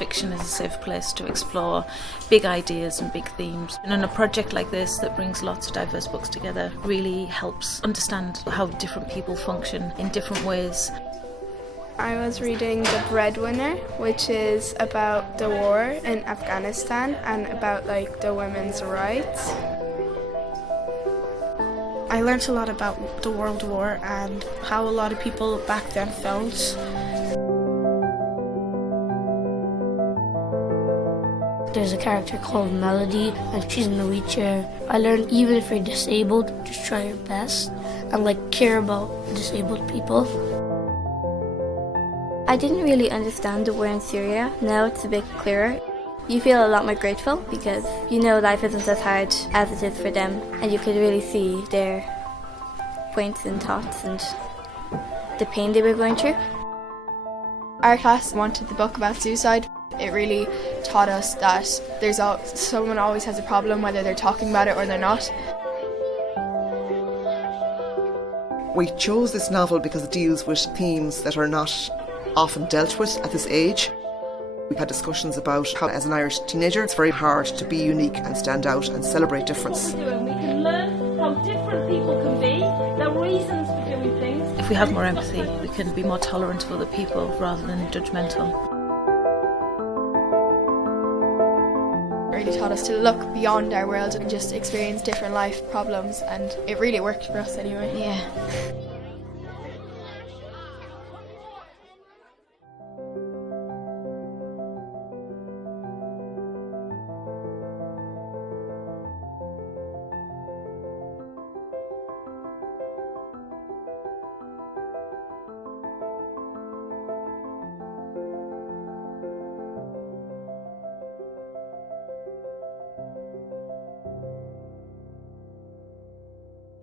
fiction is a safe place to explore big ideas and big themes. And in a project like this that brings lots of diverse books together really helps understand how different people function in different ways. I was reading The Breadwinner, which is about the war in Afghanistan and about the women's rights. I learnt a lot about the World War and how a lot of people back then felt. There's a character called Melody and she's in a wheelchair. I learned even if you're disabled, just try your best and care about disabled people. I didn't really understand the war in Syria. Now it's a bit clearer. You feel a lot more grateful because life isn't as hard as it is for them, and you could really see their points and thoughts and the pain they were going through. Our class wanted the book about suicide. It really taught us that someone always has a problem, whether they're talking about it or they're not. We chose this novel because it deals with themes that are not often dealt with at this age. We've had discussions about how, as an Irish teenager, it's very hard to be unique and stand out and celebrate difference. We can learn how different people can be, their reasons for doing things. If we have more empathy, we can be more tolerant of other people rather than judgmental. It really taught us to look beyond our world and just experience different life problems, and it really worked for us anyway. Yeah.